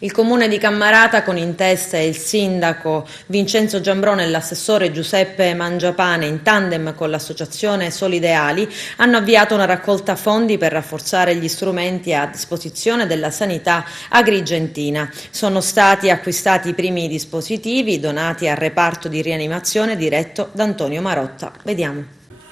Il comune di Cammarata, con in testa il sindaco Vincenzo Giambrone e l'assessore Giuseppe Mangiapane, in tandem con l'associazione Solideali, hanno avviato una raccolta fondi per rafforzare gli strumenti a disposizione della sanità agrigentina. Sono stati acquistati i primi dispositivi donati al reparto di rianimazione diretto da Antonio Marotta. Vediamo.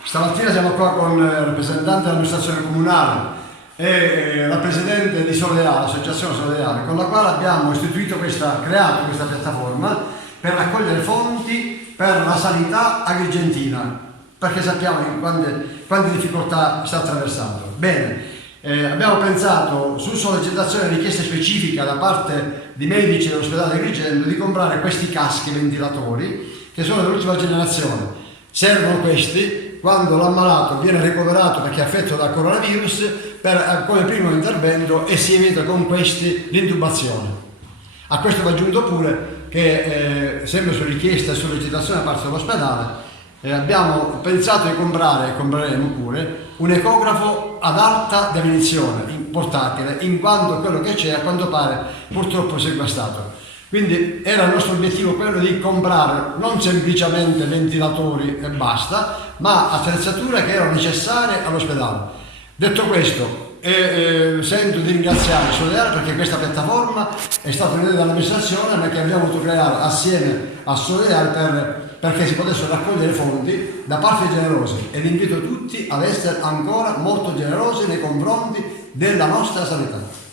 Stamattina siamo qua con il rappresentante dell'amministrazione comunale e la presidente di Solideali, l'associazione Solideali, con la quale abbiamo creato questa piattaforma per raccogliere fondi per la sanità agrigentina, perché sappiamo quante difficoltà sta attraversando. Bene, abbiamo pensato, su sollecitazione e richiesta specifica da parte di medici dell'ospedale di Agrigento, di comprare questi caschi ventilatori che sono dell'ultima generazione. Servono questi quando l'ammalato viene ricoverato perché è affetto da coronavirus come primo intervento, e si evita con questi l'intubazione. A questo va aggiunto pure che sempre su richiesta e sollecitazione da parte dell'ospedale abbiamo pensato di comprare, e compreremo pure, un ecografo ad alta definizione portatile, in quanto quello che c'è a quanto pare purtroppo si è guastato. Quindi era il nostro obiettivo quello di comprare non semplicemente ventilatori e basta, ma attrezzature che erano necessarie all'ospedale. Detto questo, sento di ringraziare Solideali perché questa piattaforma è stata un'idea dall'amministrazione, ma che abbiamo voluto creare assieme a Solideali perché si potessero raccogliere fondi da parte generosi, e vi invito tutti ad essere ancora molto generosi nei confronti della nostra sanità.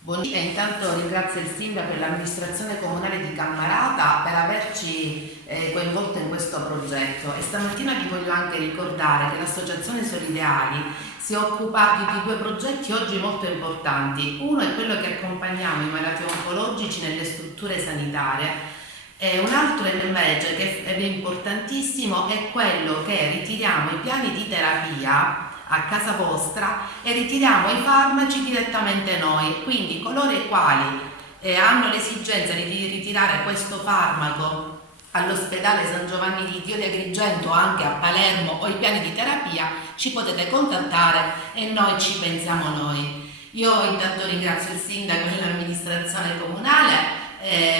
Buongiorno, intanto ringrazio il sindaco e l'amministrazione comunale di Cammarata per averci coinvolto in questo progetto, e stamattina vi voglio anche ricordare che l'associazione Solideali si occupa di due progetti oggi molto importanti. Uno è quello che accompagniamo i malati oncologici nelle strutture sanitarie, e un altro invece che è importantissimo è quello che ritiriamo i piani di terapia a casa vostra e ritiriamo i farmaci direttamente noi. Quindi coloro i quali hanno l'esigenza di ritirare questo farmaco all'ospedale San Giovanni di Dio di Agrigento, anche a Palermo, o i piani di terapia, ci potete contattare e noi ci pensiamo noi. Io intanto ringrazio il sindaco e l'amministrazione comunale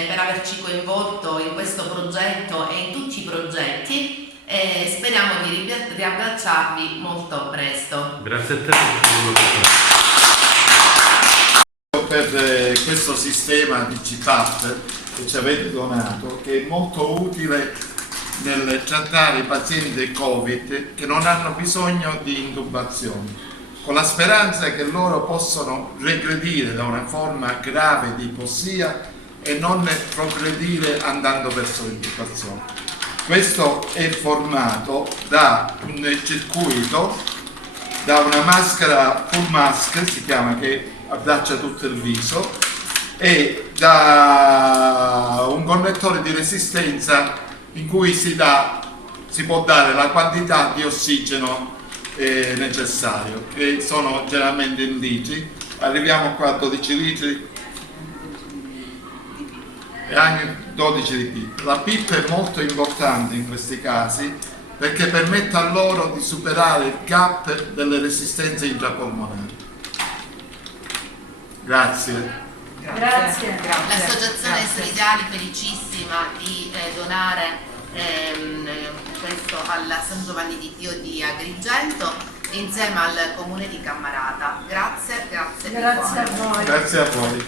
per averci coinvolto in questo progetto e in tutti i progetti, e speriamo di riabbracciarvi molto presto. Grazie a te per questo sistema di CPAP che ci avete donato, che è molto utile nel trattare i pazienti Covid che non hanno bisogno di intubazione, con la speranza che loro possano regredire da una forma grave di ipossia e non progredire andando verso l'intubazione. Questo è formato da un circuito, da una maschera full mask, si chiama, che abbraccia tutto il viso, e da un connettore di resistenza in cui si può dare la quantità di ossigeno necessario, che sono generalmente in litri. Arriviamo qua a 12 litri e anche 12 di PIP. La PIP è molto importante in questi casi perché permette a loro di superare il gap delle resistenze intrapolmonari. Grazie. Grazie. L'associazione Solideali felicissima di donare questo alla San Giovanni di Dio di Agrigento insieme al comune di Cammarata. Grazie a voi. Grazie a voi.